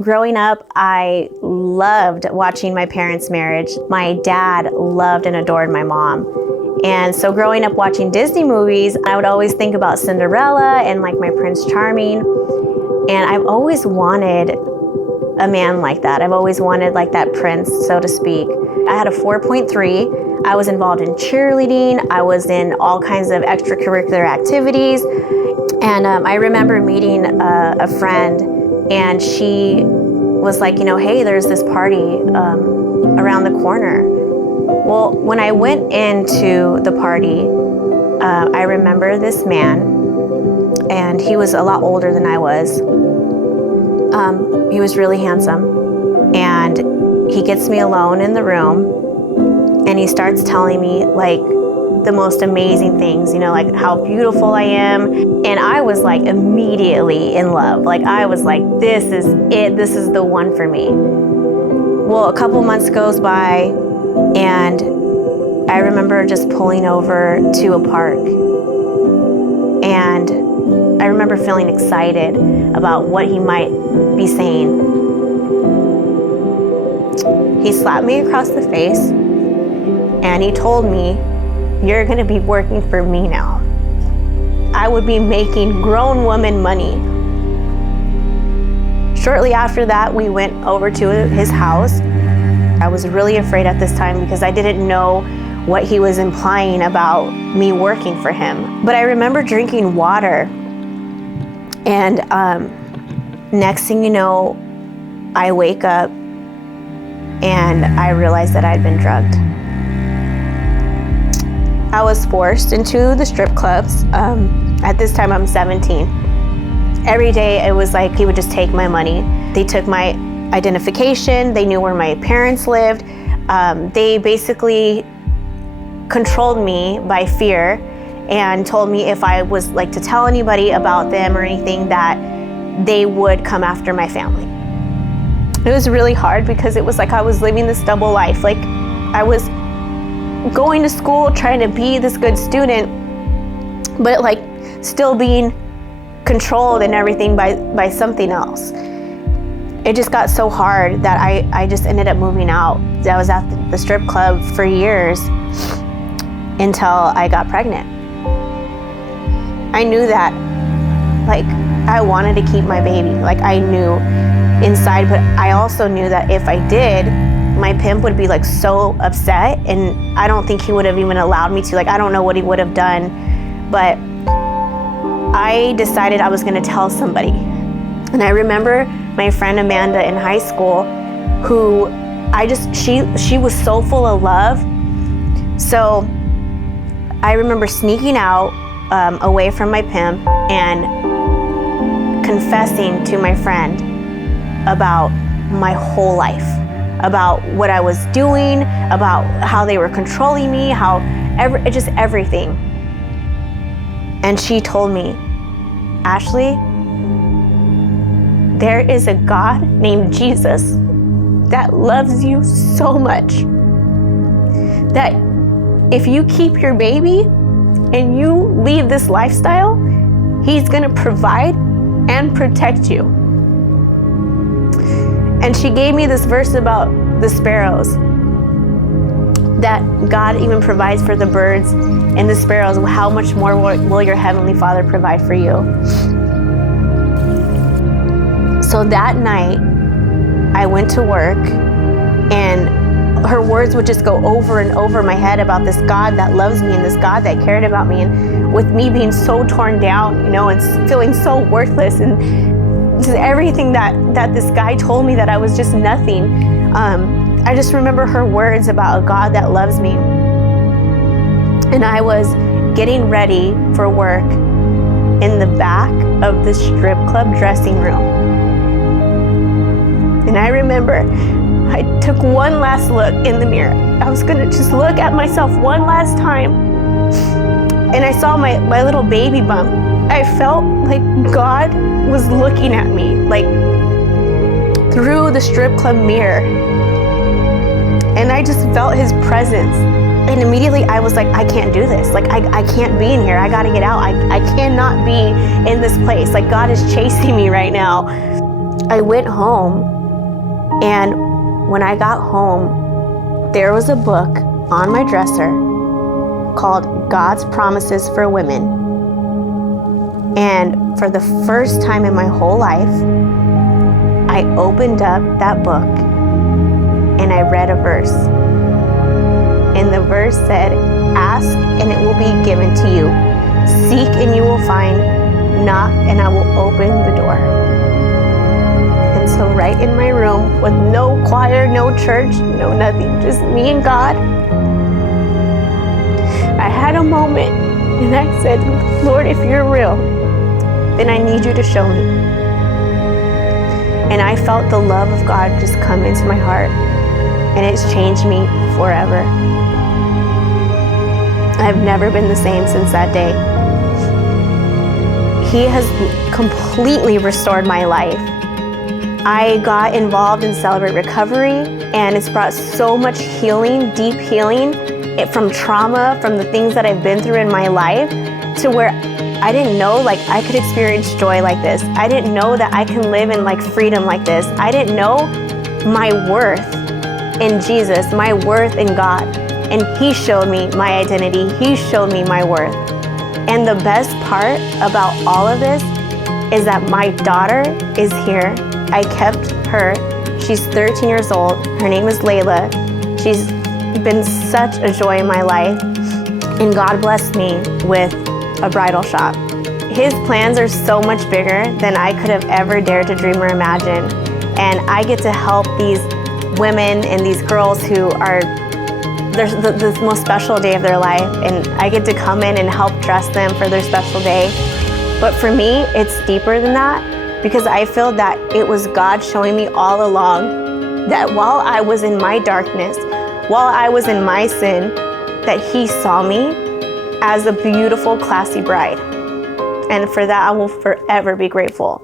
Growing up, I loved watching my parents' marriage. My dad loved and adored my mom. And so growing up watching Disney movies, I would always think about Cinderella and like my Prince Charming. And I've always wanted a man like that. I've always wanted like that prince, so to speak. I had a 4.3. I was involved in cheerleading. I was in all kinds of extracurricular activities. And I remember meeting a friend, and she was like, hey, there's this party around the corner. Well, when I went into the party, I remember this man, and he was a lot older than I was. He was really handsome, and he gets me alone in the room, and he starts telling me like the most amazing things, like how beautiful I am. And I was like immediately in love. Like I was like, this is it. This is the one for me. Well, a couple months goes by, and I remember just pulling over to a park. And I remember feeling excited about what he might be saying. He slapped me across the face, and he told me, "You're gonna be working for me now." I would be making grown woman money. Shortly after that, we went over to his house. I was really afraid at this time because I didn't know what he was implying about me working for him. But I remember drinking water, and next thing you know, I wake up and I realized that I'd been drugged. I was forced into the strip clubs. At this time, I'm 17. Every day, it was like he would just take my money. They took my identification. They knew where my parents lived. They basically controlled me by fear and told me if I was like to tell anybody about them or anything, that they would come after my family. It was really hard because it was like I was living this double life. Like I was going to school, trying to be this good student, but like still being controlled and everything by something else. It just got so hard that I just ended up moving out. I was at the strip club for years until I got pregnant. I knew that like I wanted to keep my baby. Like I knew inside, but I also knew that if I did, my pimp would be like so upset, and I don't think he would have even allowed me to. Like I don't know what he would have done, but I decided I was gonna tell somebody. And I remember my friend Amanda in high school, who she was so full of love. So I remember sneaking out away from my pimp and confessing to my friend about my whole life, about what I was doing, about how they were controlling me, just everything. And she told me, "Ashley, there is a God named Jesus that loves you so much that if you keep your baby and you leave this lifestyle, He's gonna provide and protect you." And she gave me this verse about the sparrows, that God even provides for the birds and the sparrows. How much more will your Heavenly Father provide for you? So that night, I went to work, and her words would just go over and over my head about this God that loves me and this God that cared about me. And with me being so torn down, and feeling so worthless, and just everything that this guy told me, that I was just nothing. I just remember her words about a God that loves me. And I was getting ready for work in the back of the strip club dressing room. And I remember I took one last look in the mirror. I was gonna just look at myself one last time. And I saw my little baby bump. I felt like God was looking at me, like through the strip club mirror. And I just felt His presence. And immediately I was like, I can't do this. Like, I can't be in here. I gotta get out. I cannot be in this place. Like, God is chasing me right now. I went home, and when I got home, there was a book on my dresser called God's Promises for Women. And for the first time in my whole life, I opened up that book and I read a verse. And the verse said, "Ask and it will be given to you. Seek and you will find. Knock and I will open the door." And so right in my room, with no choir, no church, no nothing, just me and God, I had a moment and I said, "Lord, if you're real, then I need you to show me." And I felt the love of God just come into my heart, and it's changed me forever. I've never been the same since that day. He has completely restored my life. I got involved in Celebrate Recovery, and it's brought so much healing, deep healing, from trauma, from the things that I've been through in my life, to where I didn't know I could experience joy like this. I didn't know that I can live in freedom like this. I didn't know my worth in Jesus, my worth in God. And He showed me my identity. He showed me my worth. And the best part about all of this is that my daughter is here. I kept her. She's 13 years old. Her name is Layla. She's been such a joy in my life. And God blessed me with a bridal shop. His plans are so much bigger than I could have ever dared to dream or imagine. And I get to help these women and these girls who are the most special day of their life. And I get to come in and help dress them for their special day. But for me, it's deeper than that, because I feel that it was God showing me all along that while I was in my darkness, while I was in my sin, that He saw me as a beautiful, classy bride. And for that, I will forever be grateful.